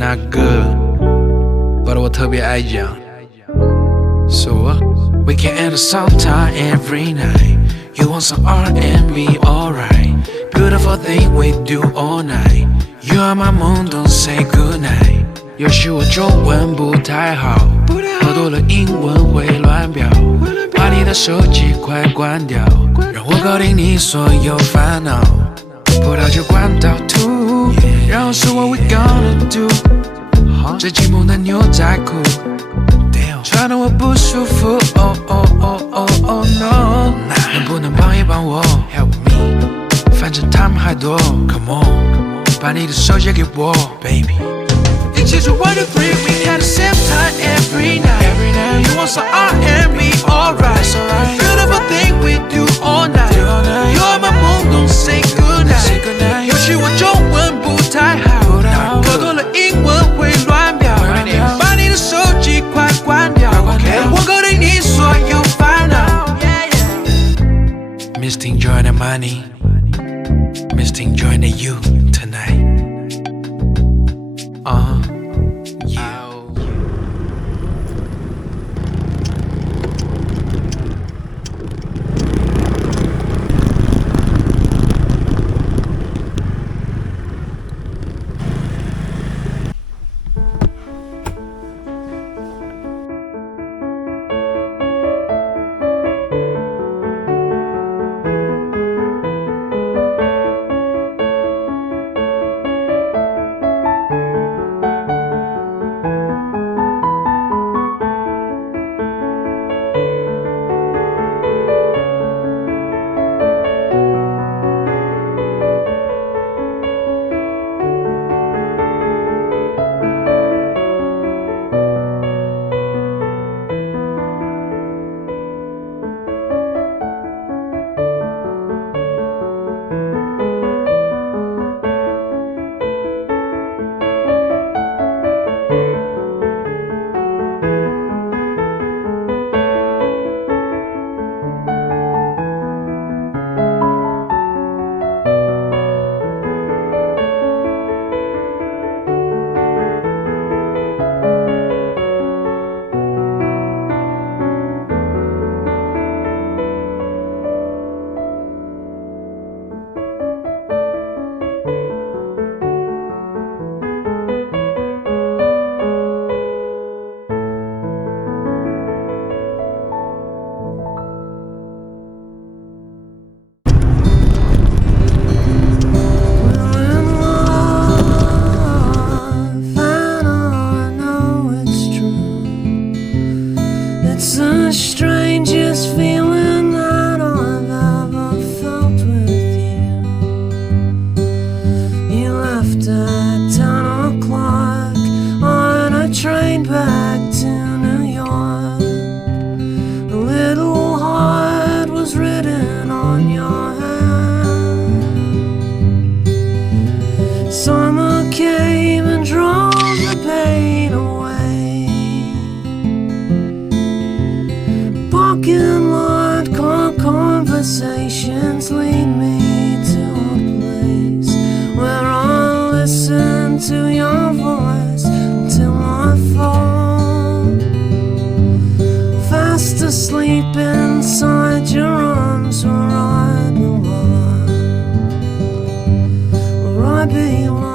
not good， but 我特别爱讲。So we can end sometime every night. You want some R&B, alright. Beautiful thing we do all night. You are my moon, don't say goodnight. 也许我中文不太好，喝多了英文会乱飙。把你的手机快关掉，让我搞定你所有烦恼。葡萄酒关到吐，然后是 What we gonna do？ 最寂寞的牛仔裤，穿得我不舒服。Oh oh oh oh oh no， 能不能帮一帮我 ？Help me， 反正他们还多。Come on， 把你的手借给我 ，baby。一起做 1, 2, 3 we at the same time every night. You want some R&B, alright. Beautiful thing we do all night. You're my moon, don't say goodnight. 也许我中文不太好，喝多了英文会乱飙。把你的手机快关掉，我搞定你所有烦恼。Missed enjoying the money, missed enjoying the you tonight. Yeah. It's the strangest feeling that I've ever felt with you. You left at 10 o'clock on a train back to New York. A little heart was written on your hand. Summer came and drove the pain away. Parking lot conversations lead me to a place where I'll listen to your voice until I fall fast asleep inside your arms where I belong, where I belong.